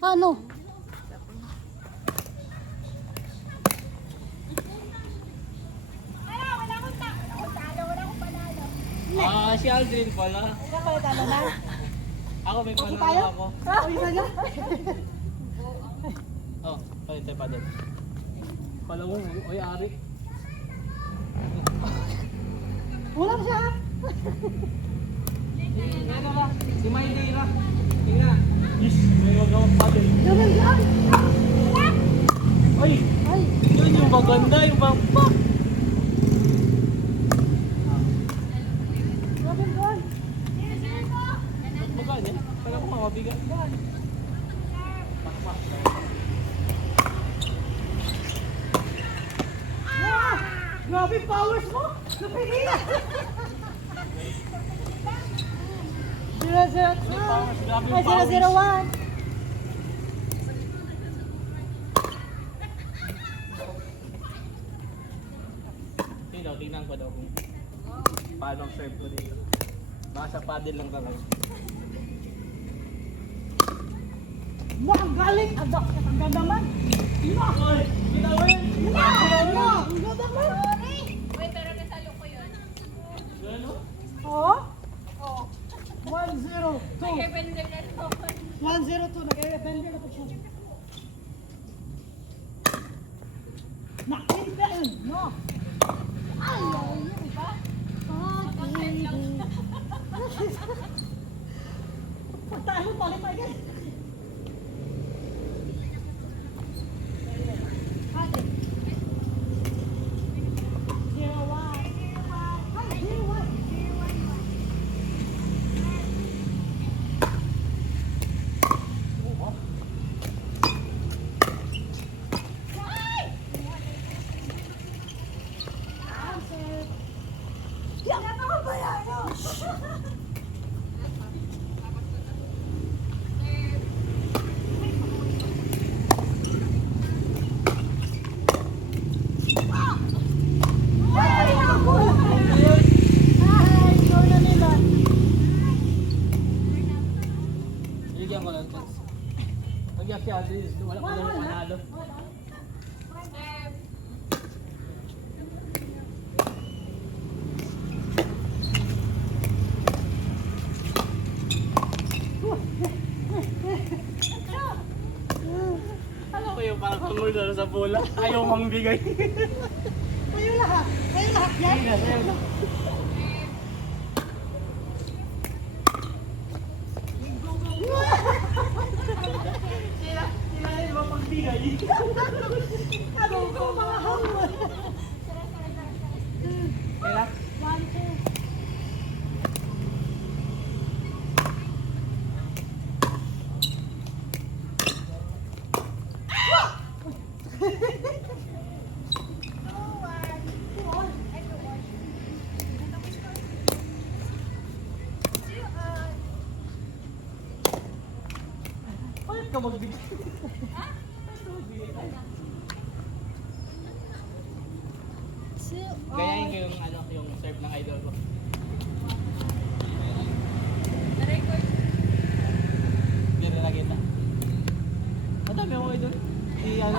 Ano? Si Aldrin pala. Ikaw pala talo na? Ako may Pati panalo tayo? ako. Isa na? Oh, palitay pa doon. Pala mo, oy Ari. Ulam siya. Ano ba? Si Maylira. Tingnan. Yes, may magawang paddle. Ganun yan. Ay, Ay. yun yung maganda, yung bang pak. Robin Ball. Ba't magaan yan? Kala ko mabigat. Pakpak. Ah! Grabe powers mo. Napigilan. 002. Grabe Ay, yung powers. 001. Tingnan ko daw kung paano ang serve ko dito. Baka sa paddle lang talaga. Ang galing. Ang ganda naman. Oy, kita mo yun? Ang ganda naman. Uy, pero nasalo ko yun. Ano? Oo. Oo. 102. May heavenly na naman. 102. Nag-defender na po siya. Nakita yun. No. Ay, yun ba? Pagtahan mo, palit pa yan. Ate. 01. Ay, 01. Yan na naman ba yan? Ay, ako! Ay, ikaw na nila. Bigyan ko lang ito. Pag-iyak si Aldrin, wala ko lang panalo. Alam ko yung parang panguldo sa bola. Ayaw mamigay. Kayo lahat. Kayo lahat yan. Sige na, sa'yo na. Sila yung mapagbigay. Ano ko mga hamon? Kaya? 1, 2. Bakit ka magbigay? Gayahin ko yung ano, yung serve ng idol ko. Na-record. Hindi na nakita. Madami ako idol. Si ano,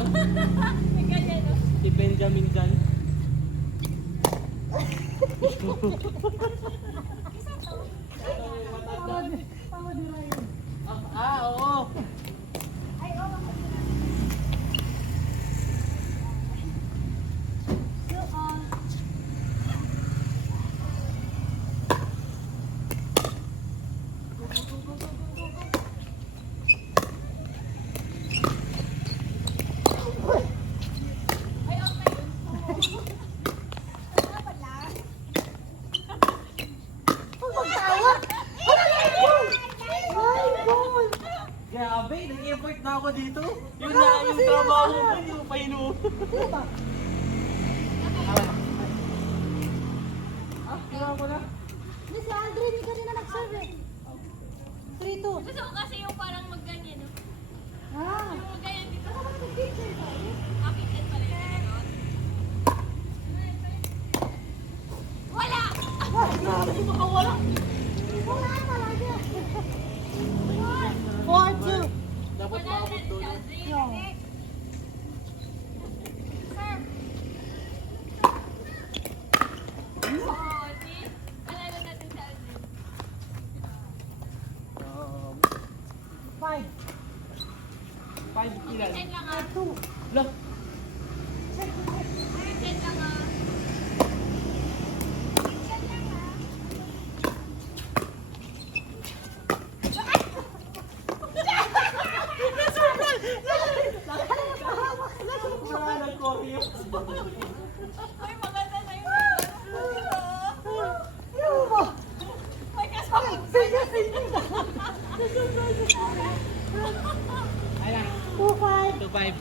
May ganyan, no? si Benjamin Jan. Tama nila yun. Oo. Ay, oo. So, pagtawa. Ay, goal. Grabe, nag-effort na ako dito. Yun na, yung trabaho ko, hindi ko pa inuwi. Sino ba? Ginawa ko na. Hindi, si Aldrin, hindi kanina nag-serve eh. 3-2. Gusto ko kasi yung parang magganyan, no? Ah. Yung magganyan dito. Ano ba nag-picture tayo? Kapitid pala yung ganun. Wala! Ay, grabe, baka wala. Wala talaga. 4-2. Dapat natin si Aldrin. No. Oo, see? Panalo natin si Aldrin. Five. 5 ilan? 10 lang ah. Two. Lo, 10 lang ah. wala na koryo. Ay, maganda na yun. Ano mo? May kasama. Sige. Ayan, 2-5. 2-5.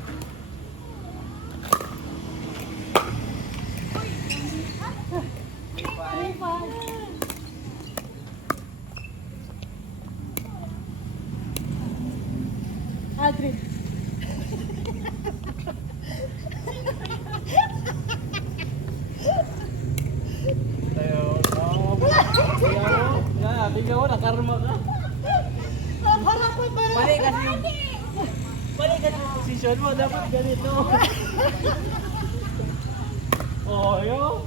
Three, five. Aldrin. Tayo, bigyan mo, nakarma ka. Mali kasi yung posisyon mo, dapat ganito. Oh, yun.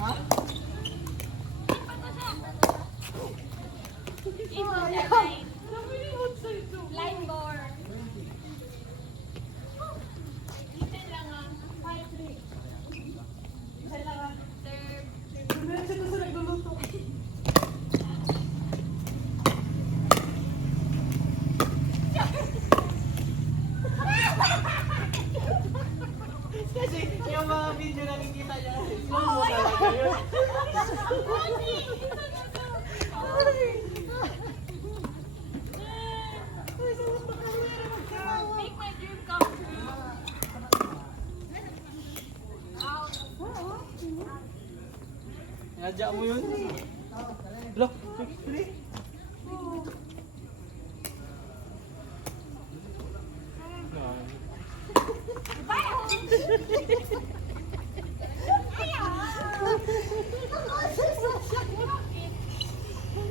Ha? Ito siya, line. Line board. 10 lang ah. 5-3. Serve. Kasi yung mga video nakikita niya, slow mo talaga yun. Make my dream come true. Out. Nadya mo yun. Look, 6-3.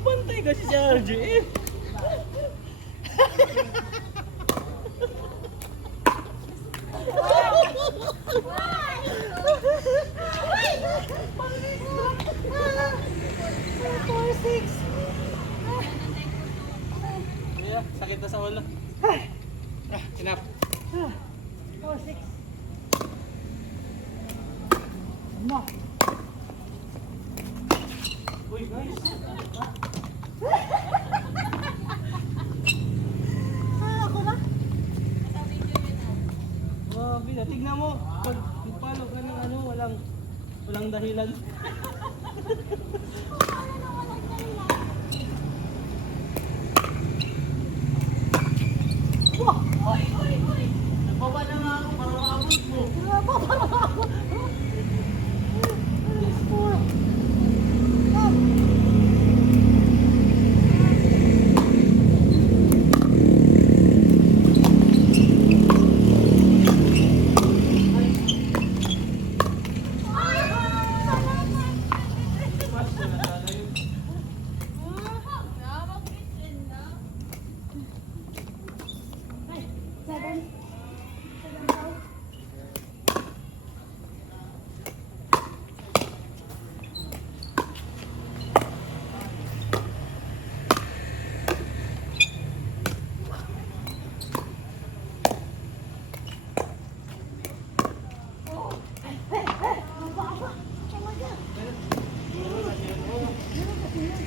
Bantay kasi si RJ eh. Yeah, sakit na sa ulo. Enough. 4-6. No. Uy, guys. Ako na? Sa video yun ah. Grabe na, tignan mo. Pag nagpalo ka ng ano, walang dahilan. Nagpapa na nga ako para maabot mo. Mas na sana yun. Seven.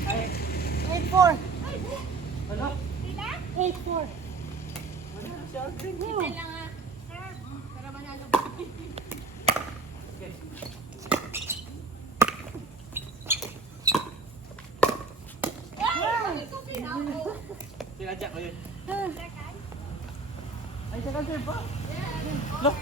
Ay, 8-4. ano? 8-4. Ano? Si Aldrin. 10 lang ah. Para manalo. Okay. Sinadya ko yun. Ay, second serve pa? Look.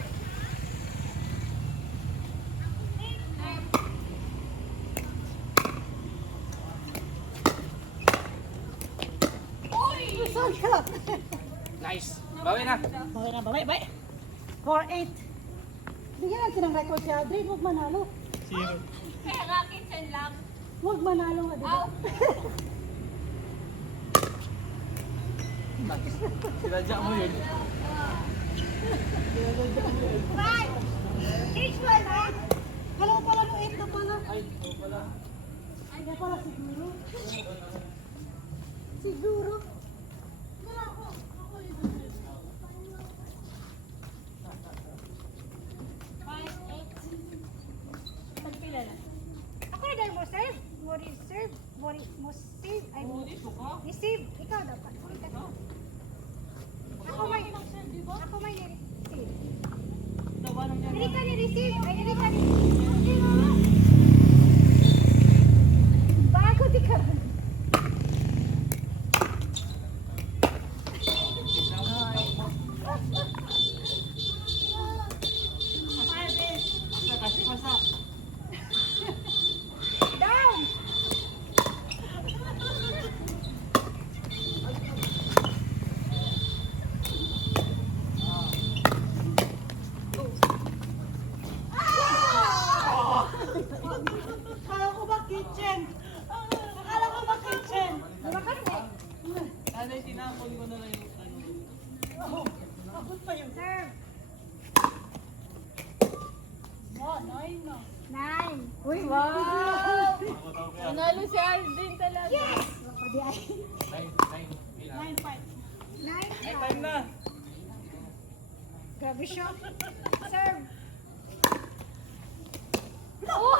Saan ka? Nice. Bawi na. Bye. 4-8. Bigyan natin ng record si Aldrin. Huwag manalo. Zero. Kaya nga, kitchen lang. Huwag manalo nga, diba? Out. Sinadya mo yun. Right! Change one, ha? Kala ko pala no 8 na pala. Ay, oo pala. Kaya pala siguro. Siguro. Wala ako. Ako yun. 5, 8. Pagpila na. Ako na dahil mo serve. Mo serve. Mo save. Ay mo. Receive. Ikaw dapat. Ako may. Ako may ni-receive. Hindi ka ni-receive. Ay, hindi ka ni-receive. Bago di ka. Kasi masa. Down! Akala ko ba kitchen? Akala ko ba kitchen? Diba kasi? Ano yung tinapon ko na lang yung ano. Abot pa yun. Serve. Oh, 9 na. 9. Uy, Wow! Nanalo si Aldin talaga. Yes! Pwede ay. 9. 9-5. 9 Ay, time na. Grabe siya. Serve. Oh!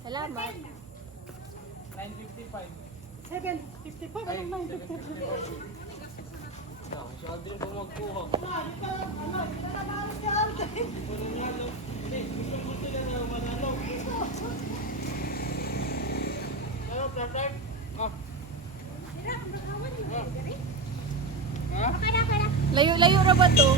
Salamat. 9:55. 7.55. Ay, Anong 9.55? 7:55. Si Aldrin po magkuha. Mananalo. Hindi, gusto sila na manalo. Ano, platform? Ah. Ha? Layo-layo na ba to?